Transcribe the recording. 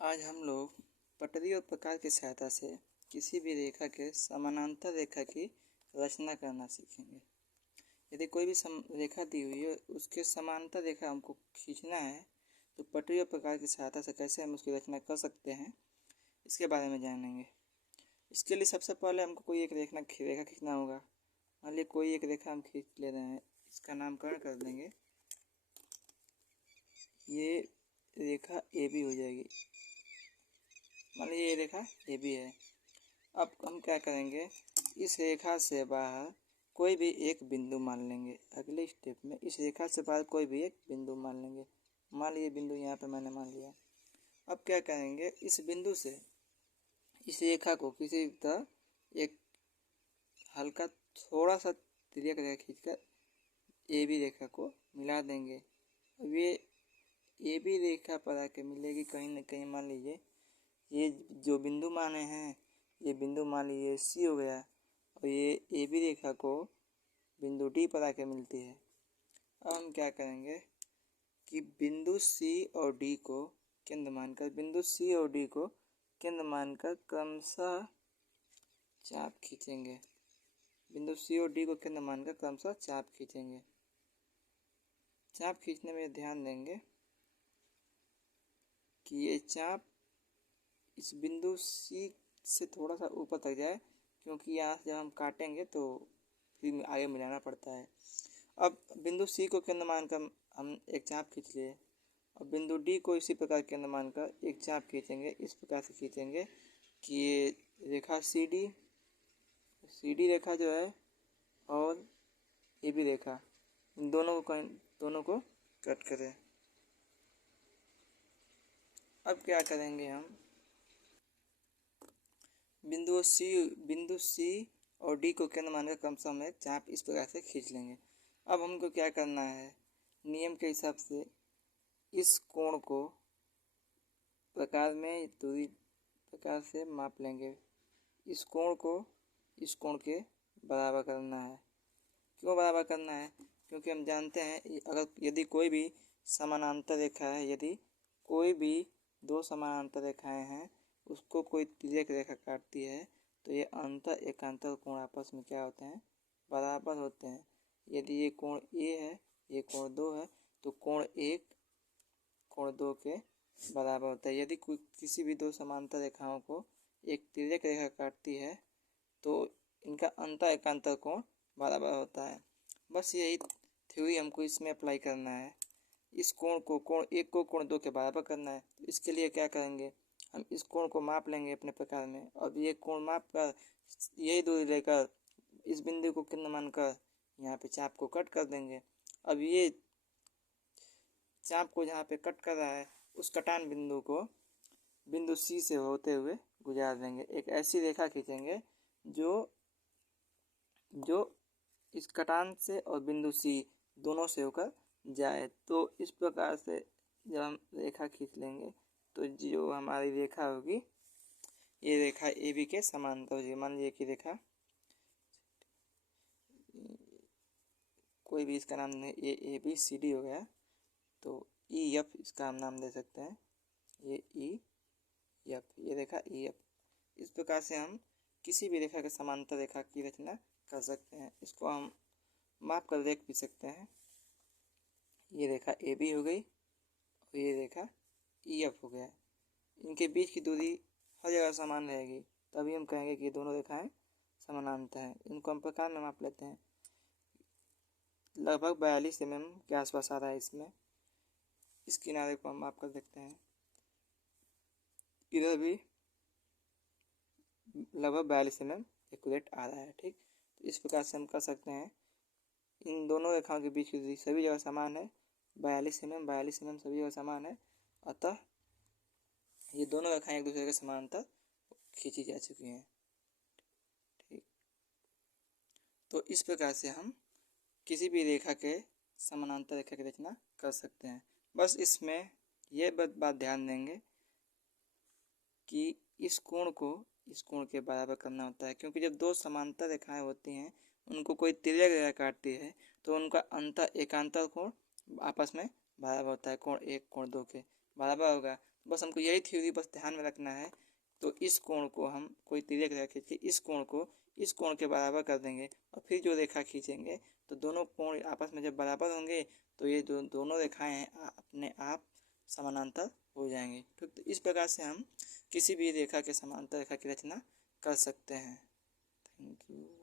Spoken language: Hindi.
आज हम लोग पटरी और प्रकार की सहायता से किसी भी रेखा के समानांतर रेखा की रचना करना सीखेंगे। यदि कोई भी रेखा दी हुई है, उसके समांतर रेखा हमको खींचना है, तो पटरी और प्रकार की सहायता से कैसे हम उसकी रचना कर सकते हैं, इसके बारे में जानेंगे। इसके लिए सबसे पहले हमको कोई एक रेखा खींचना होगा। मान लीजिए कोई एक रेखा हम खींच ले रहे हैं, इसका नामकरण कर देंगे। ये रेखा ए बी हो जाएगी। मान लीजिए ये रेखा ए बी है। अब हम क्या करेंगे, इस रेखा से बाहर कोई भी एक बिंदु मान लेंगे। अगले स्टेप में इस रेखा से बाहर कोई भी एक बिंदु मान लेंगे। मान लीजिए बिंदु यहाँ पे मैंने मान लिया। अब क्या करेंगे, इस बिंदु से इस रेखा को किसी तरह एक हल्का थोड़ा सा तिर्यक रेखा खींचकर ए बी रेखा को मिला देंगे। अब ये ए बी रेखा पर आके मिलेगी कहीं ना कहीं। मान लीजिए ये जो बिंदु माने हैं, ये बिंदु मान लीजिए सी हो गया, और ये ए बी रेखा को बिंदु डी पर आके मिलती है। अब हम क्या करेंगे कि बिंदु सी और डी को केंद्र मानकर क्रमशः चाप खींचेंगे। बिंदु सी और डी को केंद्र मानकर क्रमशः चाप खींचेंगे। चाप खींचने में ध्यान देंगे कि ये चाप इस बिंदु सी से थोड़ा सा ऊपर तक जाए, क्योंकि यहाँ से जब हम काटेंगे तो फिर आगे मिलाना पड़ता है। अब बिंदु सी को केंद्र मानकर हम एक चाप खींच लिए, और बिंदु डी को इसी प्रकार केंद्र मानकर एक चाप खींचेंगे। इस प्रकार से खींचेंगे कि ये रेखा सी डी रेखा जो है और ए बी रेखा, इन दोनों को कट करें। अब क्या करेंगे, हम बिंदु सी और डी को केंद्र मानकर क्रमशः हम एक चाप इस प्रकार से खींच लेंगे। अब हमको क्या करना है, नियम के हिसाब से इस कोण को प्रकार में दूरी प्रकार से माप लेंगे। इस कोण को इस कोण के बराबर करना है। क्यों बराबर करना है? क्योंकि हम जानते हैं अगर यदि कोई भी समानांतर रेखा है, यदि कोई भी दो समानांतर रेखाएं हैं, उसको कोई तिर्यक रेखा काटती है, तो ये अंतर एकांतर कोण आपस में क्या होते हैं, बराबर होते हैं। यदि ये कोण ए है, ये कोण 2 है, तो कोण 1 कोण 2 के बराबर होता है। यदि किसी भी दो समांतर रेखाओं को एक तिर्यक रेखा काटती है, तो इनका अंतर एकांतर कोण बराबर होता है। बस यही थ्योरी हमको इसमें अप्लाई करना है। इस कोण 1 को कोण 2 के बराबर करना है। तो इसके लिए क्या करेंगे, हम इस कोण को माप लेंगे अपने प्रकार में। अब ये कोण माप कर यही दूरी लेकर इस बिंदु को केंद्र मानकर यहाँ पे चाप को कट कर देंगे। अब ये चाप को जहाँ पे कट कर रहा है, उस कटान बिंदु को बिंदु सी से होते हुए गुजार देंगे। एक ऐसी रेखा खींचेंगे जो इस कटान से और बिंदु सी दोनों से होकर जाए। तो इस प्रकार से जब हम रेखा खींच लेंगे, तो जो हमारी रेखा होगी, ये रेखा ए बी के समांतर होगी। मान लीजिए कि रेखा कोई भी इसका नाम ए बी सी डी हो गया, तो ई एफ इसका हम नाम दे सकते हैं। ये ई एफ, ये रेखा ई एफ। इस प्रकार से हम किसी भी रेखा के समांतर रेखा की रचना कर सकते हैं। इसको हम माप कर देख भी सकते हैं। ये रेखा ए बी हो गई और ये रेखा ई एफ हो गया। इनके बीच की दूरी हर जगह समान रहेगी, तभी हम कहेंगे कि ये दोनों रेखाएं समानांतर हैं। इनको हम प्रकार में माप लेते हैं। लगभग 42 mm के आसपास आ रहा है इसमें। इस किनारे को हम माप कर देखते हैं, इधर भी लगभग 42 mm एक्यूरेट आ रहा है। ठीक, तो इस प्रकार से हम कर सकते हैं। इन दोनों रेखाओं के बीच की दूरी सभी जगह समान है, 42 mm सभी जगह समान है। अतः ये दोनों रेखाएं एक दूसरे के समानांतर खींची जा चुकी हैं। ठीक, तो इस प्रकार से हम किसी भी रेखा के समानांतर रेखा की रचना कर सकते हैं। बस इसमें यह बात ध्यान देंगे कि इस कोण को इस कोण के बराबर करना होता है, क्योंकि जब दो समांतर रेखाएं होती हैं, उनको कोई तिर्यक रेखा काटती है, तो उनका अंतर एकांतर कोण आपस में बराबर होता है, कोण 1 कोण 2 के। बराबर होगा। बस हमको यही थ्योरी बस ध्यान में रखना है। तो इस कोण को हम कोई तिर्यक रेखा खींच के इस कोण को इस कोण के बराबर कर देंगे और फिर जो रेखा खींचेंगे तो दोनों कोण आपस में जब बराबर होंगे तो ये दोनों रेखाएं हैं अपने आप समानांतर हो जाएंगे। ठीक, तो इस प्रकार से हम किसी भी रेखा के समांतर रेखा की रचना कर सकते हैं। Thank you.